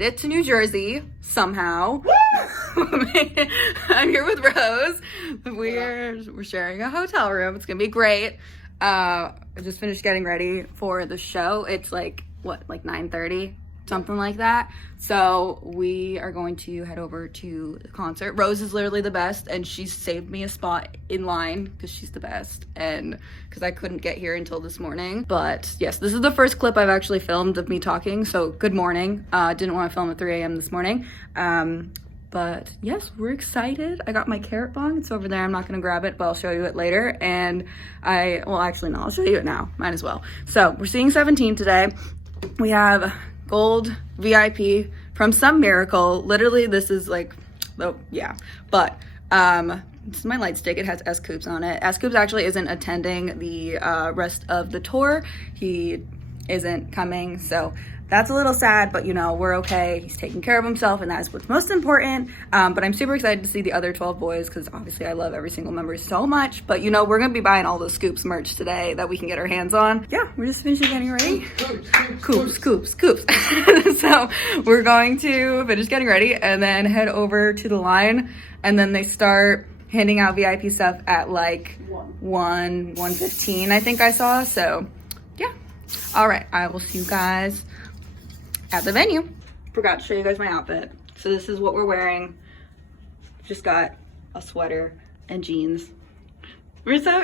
made it to New Jersey somehow. I'm here with Rose. We're sharing a hotel room. It's gonna be great. I just finished getting ready for the show. It's like 9:30, something like that. So we are going to head over to the concert. Rose is literally the best, and she saved me a spot in line because she's the best, and because I couldn't get here until this morning. But yes, this is the first clip I've actually filmed of me talking, so good morning. Didn't want to film at 3 a.m. this morning. But yes, we're excited. I got my carrot bong. It's over there. I'm not gonna grab it, but I'll show you it later. And actually no, I'll show you it now. Might as well. So we're seeing 17 today. We have gold VIP from some miracle. Literally, this is like, oh yeah. But this is my light stick. It has S-Coops on it. S-Coops actually isn't attending the rest of the tour. He isn't coming, so that's a little sad, but you know, we're okay. He's taking care of himself, and that's what's most important. But I'm super excited to see the other 12 boys, because obviously I love every single member so much. But you know, we're gonna be buying all those Scoops merch today that we can get our hands on. Yeah, we're just finishing getting ready. Scoops. So we're going to finish getting ready and then head over to the line, and then they start handing out VIP stuff at like 1:15, I think I saw. So yeah, all right, I will see you guys at the venue. Forgot to show you guys my outfit. So this is what we're wearing. Just got a sweater and jeans. We're so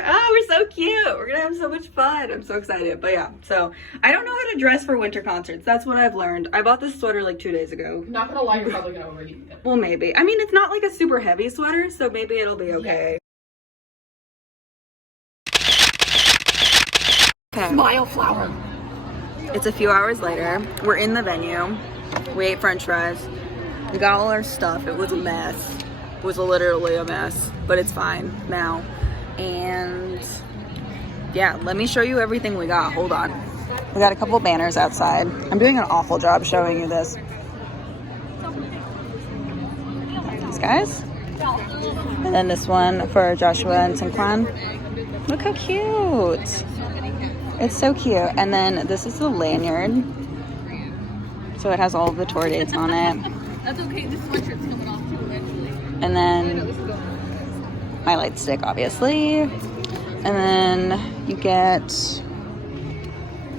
cute. We're gonna have so much fun. I'm so excited. But yeah, so I don't know how to dress for winter concerts. That's what I've learned. I bought this sweater like 2 days ago. Not gonna lie, you're probably gonna overheat it. Well, maybe. I mean, it's not like a super heavy sweater, so maybe it'll be okay. Okay. Smile flower. It's a few hours later. We're in the venue. We ate french fries. We got all our stuff. It was a mess. It was literally a mess, but it's fine now. And yeah, let me show you everything we got. Hold on. We got a couple banners outside. I'm doing an awful job showing you this. These guys. And then this one for Joshua and Tinkwan. Look how cute. It's so cute. And then this is the lanyard. So it has all of the tour dates on it. That's okay. This sweatshirt's coming off too eventually. And then my light stick, obviously. And then you get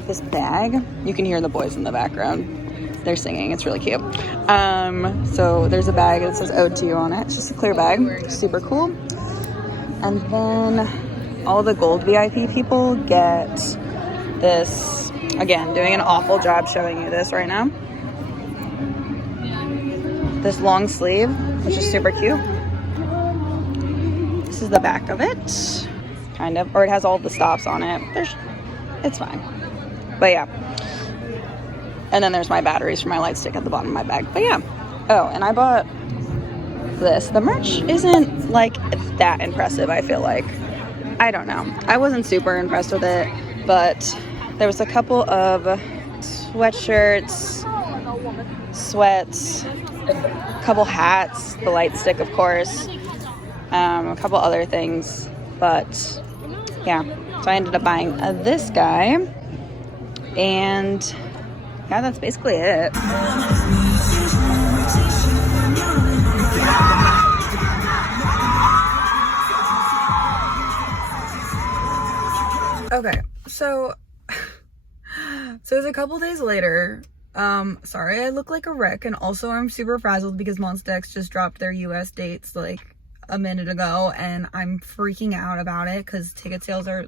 this bag. You can hear the boys in the background. They're singing. It's really cute. So there's a bag that says Ode to You on it. It's just a clear bag. Super cool. And then all the gold VIP people get this. Again, doing an awful job showing you this right now. This long sleeve, which is super cute. This is the back of it, kind of, or it has all the stops on it. It's fine. But yeah. And then there's my batteries for my light stick at the bottom of my bag. But yeah. Oh, and I bought this. The merch isn't like that impressive, I feel like. I don't know. I wasn't super impressed with it, but there was a couple of sweatshirts, sweats, a couple hats, the light stick, of course, a couple other things, but yeah. So I ended up buying this guy, and yeah, that's basically it. Okay, so it's a couple days later. Sorry I look like a wreck, and also I'm super frazzled because Monsta X just dropped their US dates like a minute ago, and I'm freaking out about it because ticket sales are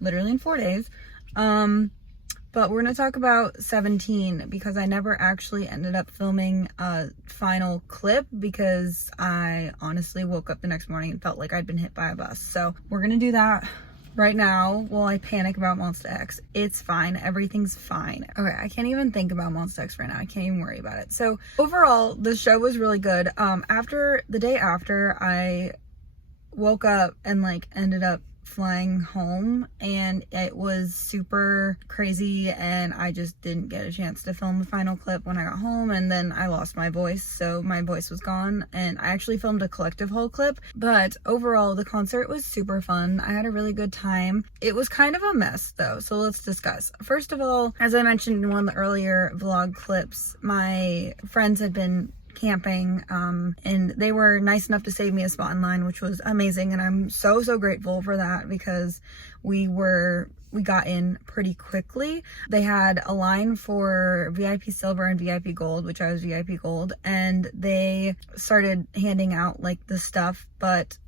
literally in 4 days. But we're gonna talk about 17 because I never actually ended up filming a final clip because I honestly woke up the next morning and felt like I'd been hit by a bus. So we're gonna do that right now while I panic about Monsta X. It's fine. Everything's fine. Okay, I can't even think about Monsta X right now. I can't even worry about it. So overall, the show was really good. After the day after, I woke up and like ended up flying home, and it was super crazy, and I just didn't get a chance to film the final clip when I got home, and then I lost my voice, so my voice was gone. And I actually filmed a collective whole clip, but overall the concert was super fun. I had a really good time. It was kind of a mess though, so let's discuss. First of all, as I mentioned in one of the earlier vlog clips, my friends had been camping, and they were nice enough to save me a spot in line, which was amazing, and I'm so grateful for that, because we got in pretty quickly. They had a line for VIP Silver and VIP Gold, which I was VIP Gold, and they started handing out like the stuff, but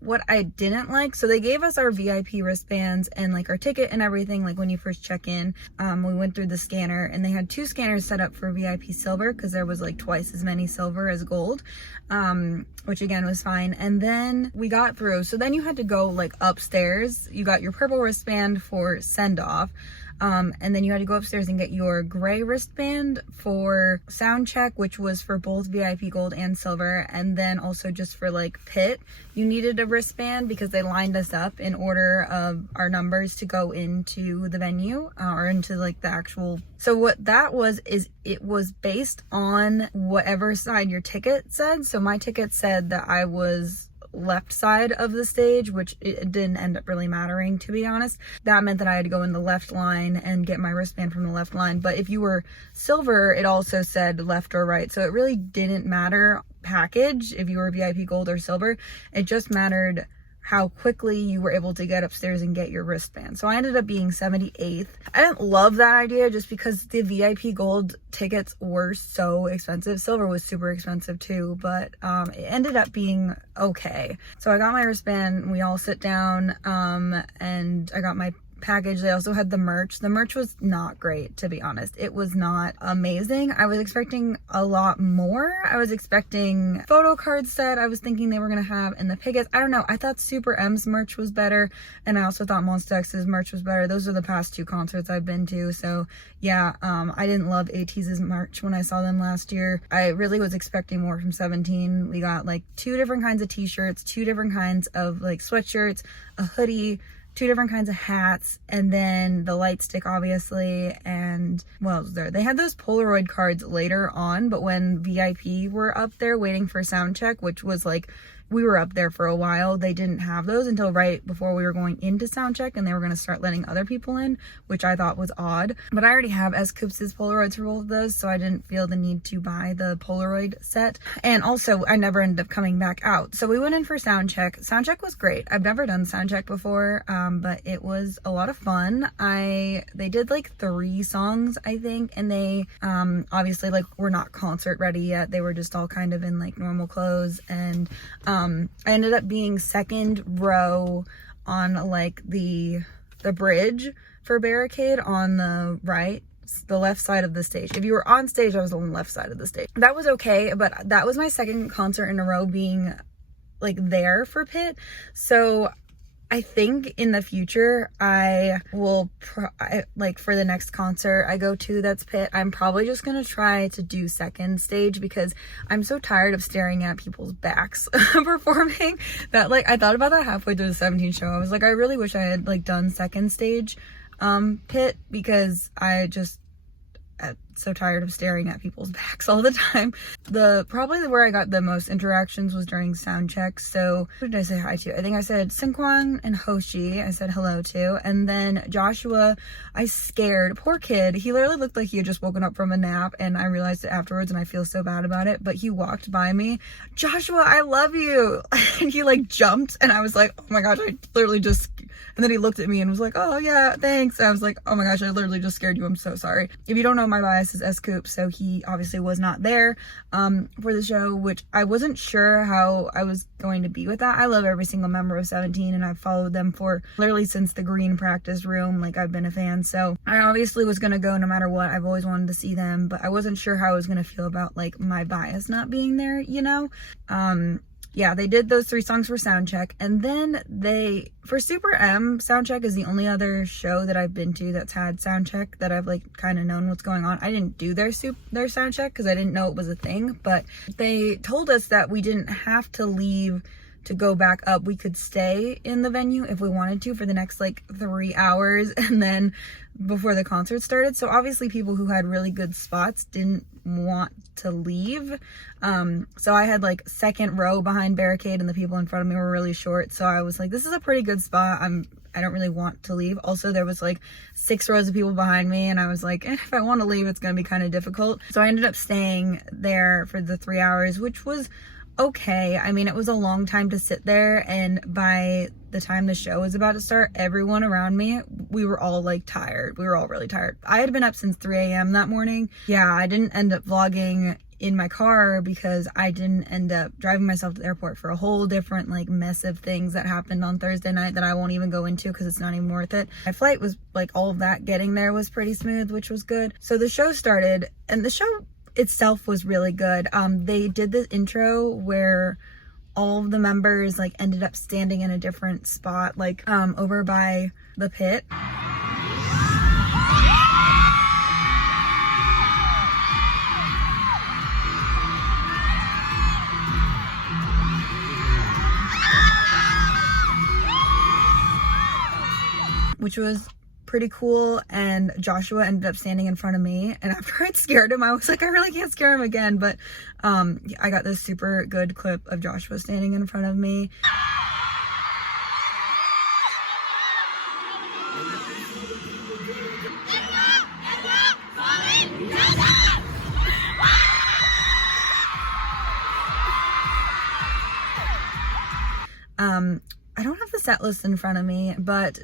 what I didn't like, so they gave us our VIP wristbands and like our ticket and everything, like when you first check in. We went through the scanner, and they had 2 scanners set up for VIP Silver, because there was like twice as many silver as gold, which again was fine. And then we got through, so then you had to go like upstairs. You got your purple wristband for send off, and then you had to go upstairs and get your gray wristband for Soundcheck, which was for both VIP Gold and Silver. And then also just for like pit, you needed a wristband because they lined us up in order of our numbers to go into the venue, or into like the actual. So what that was is it was based on whatever side your ticket said. So my ticket said that I was left side of the stage, which it didn't end up really mattering, to be honest. That meant that I had to go in the left line and get my wristband from the left line. But if you were silver, it also said left or right, so it really didn't matter package if you were VIP Gold or Silver. It just mattered how quickly you were able to get upstairs and get your wristband. So I ended up being 78th. I didn't love that idea just because the VIP Gold tickets were so expensive. Silver was super expensive too, but it ended up being okay. So I got my wristband, we all sit down, and I got my package. They also had the merch. The merch was not great, to be honest. It was not amazing. I was expecting a lot more. I was expecting photo card set. I was thinking they were gonna have in the Piggets. I don't know. I thought Super M's merch was better, and I also thought Monsta X's merch was better. Those are the past 2 concerts I've been to, so yeah. I didn't love ATEEZ's merch when I saw them last year. I really was expecting more from 17. We got like 2 different kinds of t-shirts, 2 different kinds of like sweatshirts, a hoodie, 2 different kinds of hats, and then the light stick, obviously. And what else was there? They had those Polaroid cards later on, but when VIP were up there waiting for Soundcheck, which was like, we were up there for a while, they didn't have those until right before we were going into Soundcheck, and they were going to start letting other people in, which I thought was odd. But I already have S-Coops's Polaroids for both of those, so I didn't feel the need to buy the Polaroid set. And also, I never ended up coming back out. So we went in for Soundcheck. Soundcheck was great. I've never done Soundcheck before, but it was a lot of fun. They did like 3 songs, I think, and they obviously like were not concert ready yet. They were just all kind of in like normal clothes, and I ended up being second row on like the bridge for Barricade on the right, the left side of the stage. If you were on stage, I was on the left side of the stage. That was okay, but that was my second concert in a row being like there for pit. So I think in the future I will like for the next concert I go to that's pit, I'm probably just gonna try to do second stage, because I'm so tired of staring at people's backs performing that like I thought about that halfway through the 17 show. I was like, I really wish I had like done second stage pit, because I'm so tired of staring at people's backs all the time. Probably where I got the most interactions was during Soundcheck. So who did I say hi to? I think I said Seungkwan and Hoshi I said hello to, and then Joshua I scared. Poor kid, he literally looked like he had just woken up from a nap, and I realized it afterwards, and I feel so bad about it. But he walked by me, Joshua, I love you, and he like jumped, and I was like, oh my gosh, I literally just, and then he looked at me and was like, oh yeah, thanks. And I was like, oh my gosh, I literally just scared you, I'm so sorry. If you don't know, my bias is S-Coop, so he obviously was not there for the show, which I wasn't sure how I was going to be with that. I love every single member of 17, and I've followed them for literally since the green practice room. Like, I've been a fan, so I obviously was gonna go no matter what. I've always wanted to see them, but I wasn't sure how I was gonna feel about like my bias not being there, you know? Yeah, they did those 3 songs for Soundcheck, and then for Super M, Soundcheck is the only other show that I've been to that's had Soundcheck that I've like kind of known what's going on. I didn't do their Soundcheck because I didn't know it was a thing, but they told us that we didn't have to leave to go back up. We could stay in the venue if we wanted to for the next like 3 hours and then before the concert started. So obviously people who had really good spots didn't want to leave. So I had like second row behind barricade and the people in front of me were really short. So I was like, this is a pretty good spot. I don't really want to leave. Also, there was like 6 rows of people behind me and I was like, if I want to leave, it's going to be kind of difficult. So I ended up staying there for the 3 hours, which was okay. I mean, it was a long time to sit there, and by the time the show was about to start, everyone around me, we were all like tired. We were all really tired. I had been up since 3 a.m. that morning. Yeah, I didn't end up vlogging in my car because I didn't end up driving myself to the airport for a whole different like mess of things that happened on Thursday night that I won't even go into because it's not even worth it. My flight was like, all of that getting there was pretty smooth, which was good. So the show started, and the show itself was really good. They did this intro where all of the members like ended up standing in a different spot, like over by the pit. Which was pretty cool, and Joshua ended up standing in front of me, and after I'd scared him, I was like, I really can't scare him again, but I got this super good clip of Joshua standing in front of me. I don't have the set list in front of me, but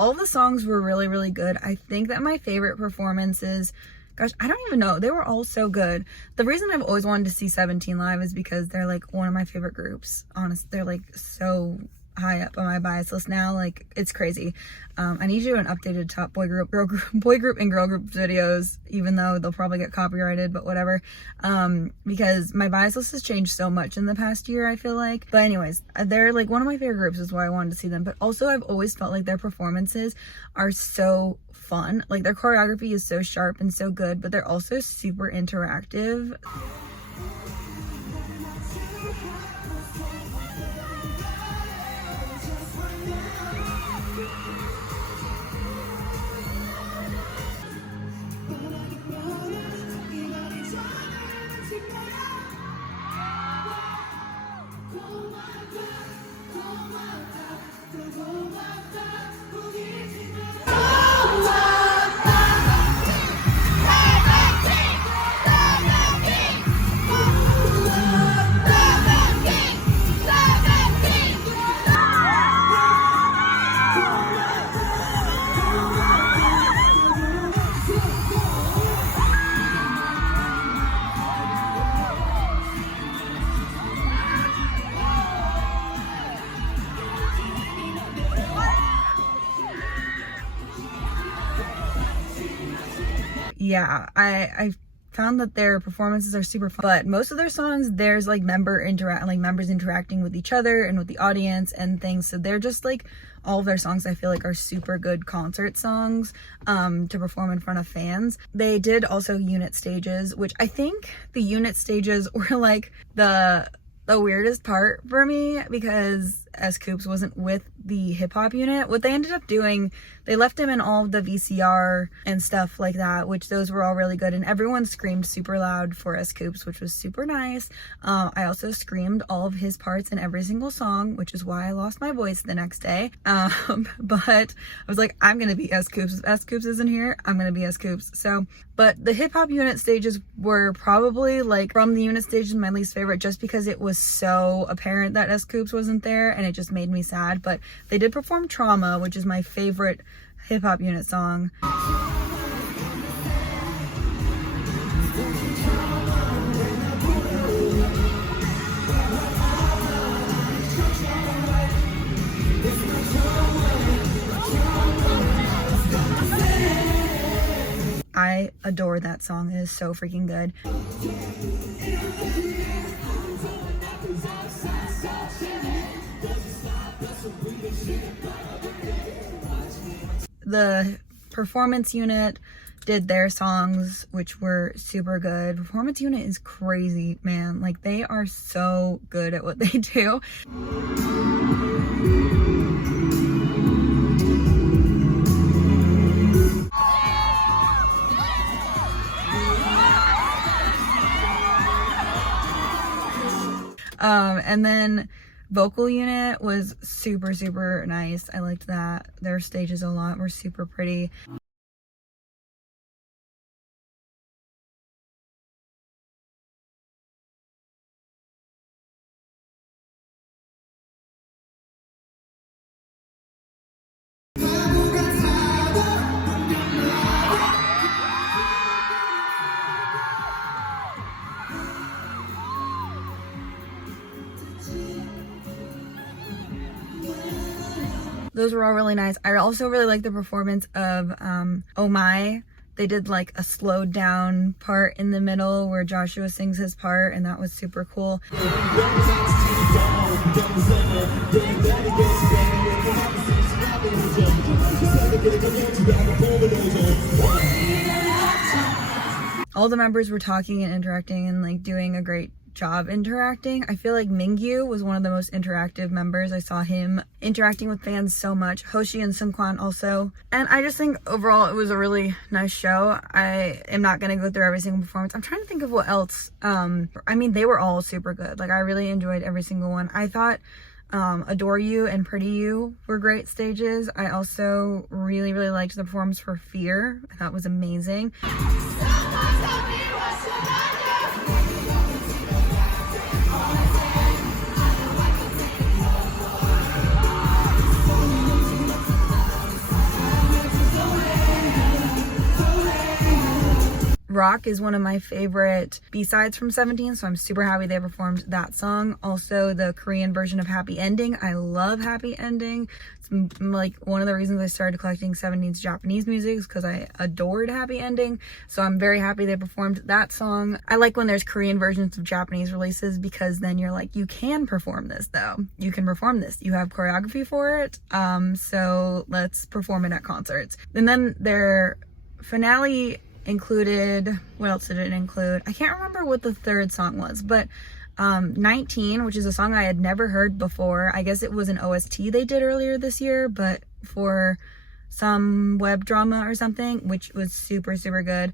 all the songs were really, really good. I think that my favorite performances, gosh, I don't even know. They were all so good. The reason I've always wanted to see 17 live is because they're like one of my favorite groups. Honestly, they're like so high up on my bias list now. Like, it's crazy. I need to do an updated top boy group, and girl group videos, even though they'll probably get copyrighted, but whatever. Because my bias list has changed so much in the past year, I feel like. But anyways, they're like one of my favorite groups, is why I wanted to see them. But also, I've always felt like their performances are so fun. Like, their choreography is so sharp and so good, but they're also super interactive. Yeah, I found that their performances are super fun, but most of their songs, there's like members interacting with each other and with the audience and things. So they're just like, all of their songs I feel like are super good concert songs to perform in front of fans. They did also unit stages, which I think the unit stages were like the weirdest part for me, because S.Coups wasn't with the hip-hop unit. What they ended up doing, they left him in all of the VCR and stuff like that, which those were all really good, and everyone screamed super loud for S.Coups, which was super nice. I also screamed all of his parts in every single song, which is why I lost my voice the next day. But I was like, I'm gonna be S.Coups. If S.Coups isn't here, I'm gonna be S.Coups. So, but the hip-hop unit stages were probably, like, from the unit stages, my least favorite, just because it was so apparent that S.Coups wasn't there, and it just made me sad. But they did perform Trauma, which is my favorite hip-hop unit song. I adore that song. It is so freaking good. The performance unit did their songs, which were super good. Performance unit is crazy, man. Like, they are so good at what they do. And then vocal unit was super, super nice. I liked that. Their stages a lot were super pretty. Those were all really nice. I also really liked the performance of Oh My. They did like a slowed down part in the middle where Joshua sings his part, and that was super cool. All the members were talking and interacting and like doing a great job interacting. I feel like Mingyu was one of the most interactive members. I saw him interacting with fans so much. Hoshi and Seungkwan also. And I just think overall it was a really nice show. I am not going to go through every single performance. I'm trying to think of what else. I mean, they were all super good. Like, I really enjoyed every single one. I thought Adore You and Pretty You were great stages. I also really, really liked the performance for Fear. I thought it was amazing. Rock is one of my favorite B-sides from 17, so I'm super happy they performed that song. Also, the Korean version of Happy Ending. I love Happy Ending. It's like one of the reasons I started collecting 17's Japanese music is because I adored Happy Ending. So I'm very happy they performed that song. I like when there's Korean versions of Japanese releases because then you're like, you can perform this though. You can perform this. You have choreography for it. So let's perform it at concerts. And then their finale included, what else did it include? I can't remember what the third song was, but 19, which is a song I had never heard before. I guess it was an OST they did earlier this year, but for some web drama or something, which was super, super good.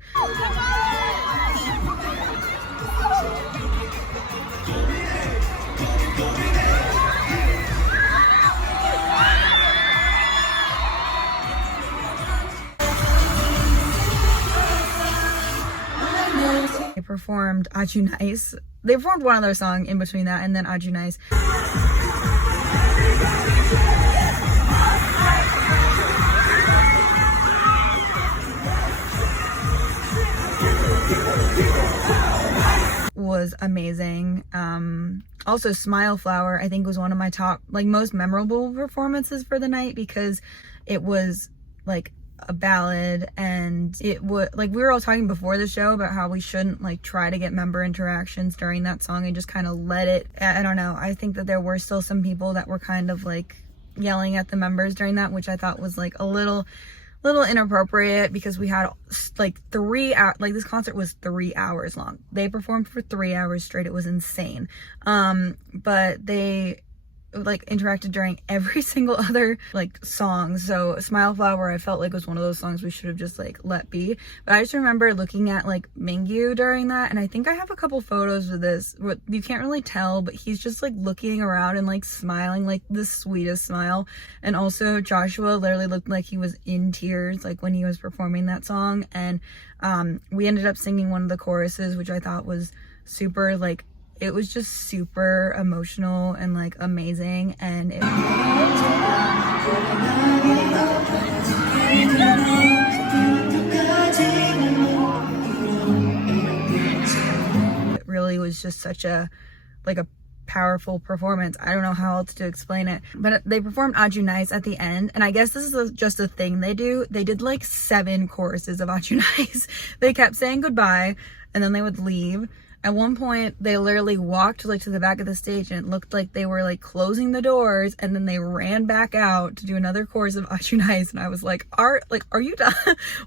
They performed Aju Nice. They performed one other song in between that and then Aju Nice. Was amazing. Also Smile Flower I think was one of my top, like, most memorable performances for the night because it was like a ballad, and it would, like, we were all talking before the show about how we shouldn't like try to get member interactions during that song and just kind of let it, I don't know, I think that there were still some people that were kind of like yelling at the members during that, which I thought was like a little inappropriate because we had like 3 hours, like this concert was 3 hours long. They performed for 3 hours straight. It was insane. But they like interacted during every single other like song. So Smile Flower I felt like was one of those songs we should have just like let be. But I just remember looking at like Mingyu during that, and I think I have a couple photos of this. What you can't really tell, but he's just like looking around and like smiling, like the sweetest smile. And also Joshua literally looked like he was in tears like when he was performing that song. And we ended up singing one of the choruses, which I thought was super, like, it was just super emotional and like amazing. And it really was just such a powerful performance. I don't know how else to explain it, but they performed Aju Nice at the end, and I guess this is just a thing they do. They did like 7 choruses of Aju Nice. They kept saying goodbye and then they would leave. At one point, they literally walked like to the back of the stage, and it looked like they were like closing the doors, and then they ran back out to do another course of Ajunais, and I was like, are you done?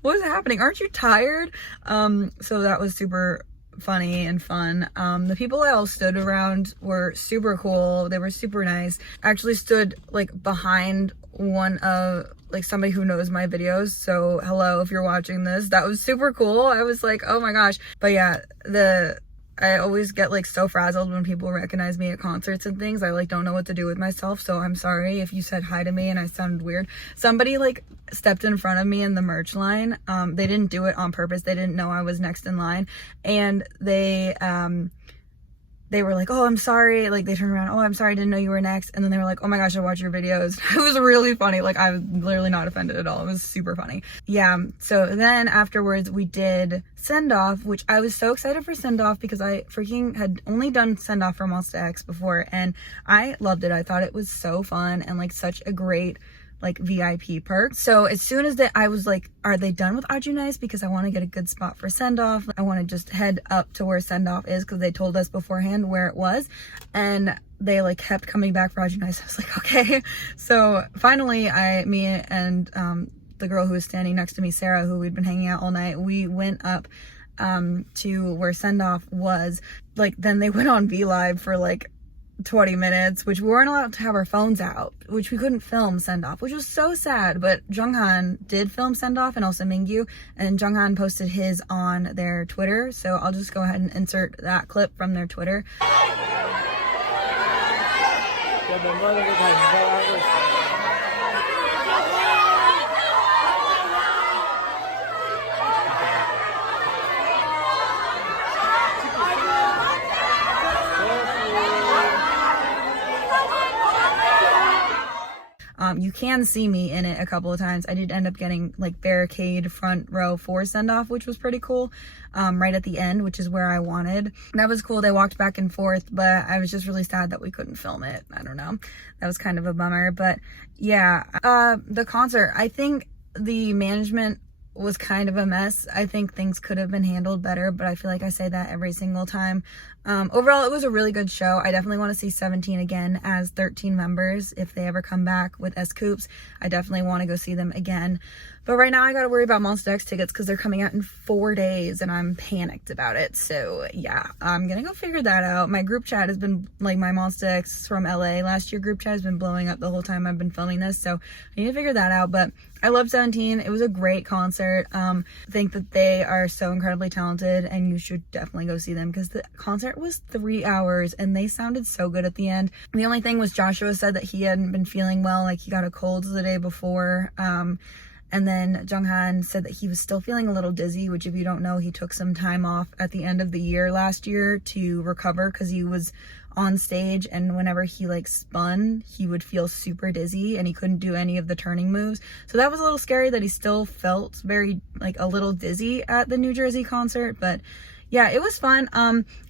What is happening? Aren't you tired? So that was super funny and fun. The people I all stood around were super cool. They were super nice. I actually stood like behind one of like somebody who knows my videos, so hello if you're watching this. That was super cool. I was like, oh my gosh. But yeah, I always get like so frazzled when people recognize me at concerts and things. I like don't know what to do with myself, so I'm sorry if you said hi to me and I sounded weird. Somebody like stepped in front of me in the merch line. They didn't do it on purpose. They didn't know I was next in line, and they were like, oh, I'm sorry. Like, they turned around, oh, I'm sorry, I didn't know you were next. And then they were like, oh my gosh, I watch your videos. It was really funny. Like, I was literally not offended at all. It was super funny. Yeah. So then afterwards we did send off, which I was so excited for send off because I freaking had only done send off for Monster X before, and I loved it. I thought it was so fun and like such a great like VIP perk. So as soon as I was like, are they done with Ajunais? Because I want to get a good spot for send off. I want to just head up to where send off is, because they told us beforehand where it was, and they like kept coming back for Ajunais. I was like, okay. So finally me and the girl who was standing next to me, Sarah, who we'd been hanging out all night, we went up to where send off was. Like, then they went on V Live for like 20 minutes, which we weren't allowed to have our phones out, which we couldn't film send off, which was so sad. But Junghan did film send off, and also Mingyu, and Junghan posted his on their Twitter, so I'll just go ahead and insert that clip from their Twitter. You can see me in it a couple of times. I did end up getting like barricade front row for send off, which was pretty cool, right at the end, which is where I wanted. That was cool. They walked back and forth, but I was just really sad that we couldn't film it. I don't know, that was kind of a bummer. But yeah, the concert, I think the management was kind of a mess. I think things could have been handled better, but I feel like I say that every single time. Overall, it was a really good show. I definitely want to see 17 again as 13 members. If they ever come back with S-Coups, I definitely want to go see them again. But right now I got to worry about Monster X tickets because they're coming out in 4 days and I'm panicked about it. So yeah, I'm gonna go figure that out. My group chat has been, like, my Monster X from LA last year group chat has been blowing up the whole time I've been filming this, so I need to figure that out. But I love 17. It was a great concert. I think that they are so incredibly talented and you should definitely go see them because the concert was 3 hours and they sounded so good at the end. The only thing was Joshua said that he hadn't been feeling well, like he got a cold the day before. And then Junghan said that he was still feeling a little dizzy, which, if you don't know, he took some time off at the end of the year last year to recover because he was on stage, and whenever he like spun, he would feel super dizzy and he couldn't do any of the turning moves. So that was a little scary that he still felt very like a little dizzy at the New Jersey concert. But yeah, it was fun.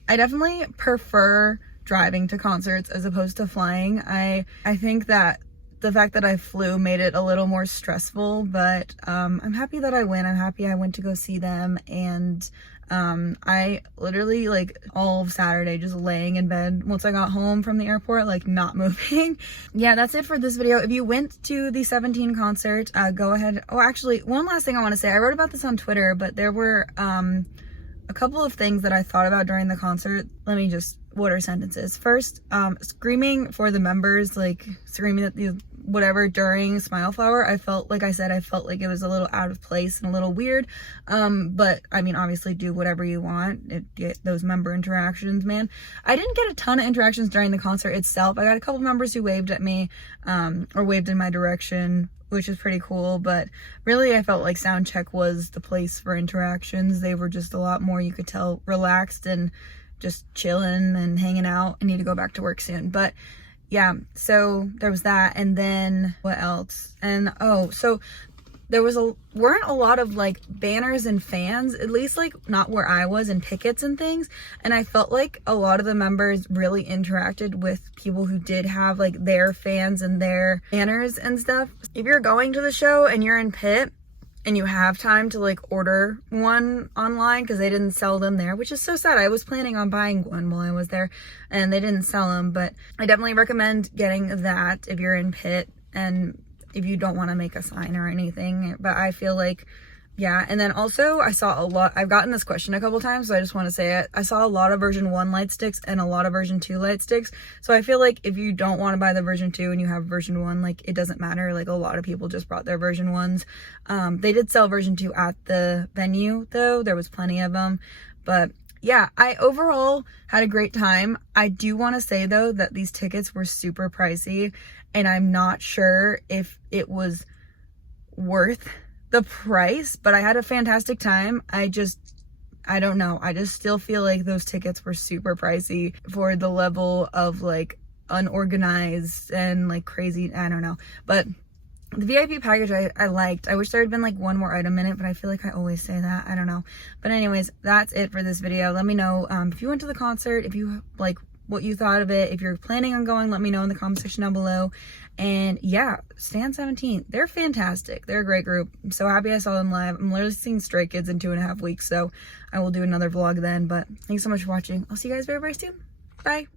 I definitely prefer driving to concerts as opposed to flying. I think that the fact that I flew made it a little more stressful, but I'm happy that I went. I'm happy I went to go see them, and I literally, like, all of Saturday just laying in bed once I got home from the airport, like, not moving. Yeah, that's it for this video. If you went to the 17 concert, go ahead. Oh, actually, one last thing I want to say. I wrote about this on Twitter, but there were a couple of things that I thought about during the concert. Let me just, what are sentences? First, screaming for the members, like screaming at the whatever during Smile Flower. I felt like it was a little out of place and a little weird. But I mean, obviously do whatever you want. Get those member interactions, man. I didn't get a ton of interactions during the concert itself. I got a couple members who waved at me, or waved in my direction, which is pretty cool. But really, I felt like Soundcheck was the place for interactions. They were just a lot more, you could tell, relaxed and just chilling and hanging out. I need to go back to work soon. But yeah, so there was that. And then what else? And so there weren't a lot of like banners and fans, at least like not where I was, and pickets and things. And I felt like a lot of the members really interacted with people who did have like their fans and their banners and stuff. If you're going to the show and you're in pit and you have time to like order one online because they didn't sell them there, which is so sad. I was planning on buying one while I was there and they didn't sell them, but I definitely recommend getting that if you're in Pitt and if you don't want to make a sign or anything. But I feel like, yeah. And then also I saw a lot, I've gotten this question a couple times, so I just want to say it. I saw a lot of version 1 light sticks and a lot of version 2 light sticks. So I feel like if you don't want to buy the version 2 and you have version 1, like it doesn't matter. Like a lot of people just brought their version 1s. They did sell version 2 at the venue though. There was plenty of them, but yeah, I overall had a great time. I do want to say though that these tickets were super pricey and I'm not sure if it was worth the price, but I had a fantastic time. I don't know. I just still feel like those tickets were super pricey for the level of like unorganized and like crazy. I don't know. But the VIP package I liked. I wish there had been like one more item in it, but I feel like I always say that. I don't know. But anyways, that's it for this video. Let me know if you went to the concert, if you like what you thought of it. If you're planning on going, let me know in the comment section down below. And yeah, Stand 17, they're fantastic. They're a great group. I'm so happy I saw them live. I'm literally seeing Stray Kids in 2.5 weeks, so I will do another vlog then. But thanks so much for watching. I'll see you guys very, very soon. Bye.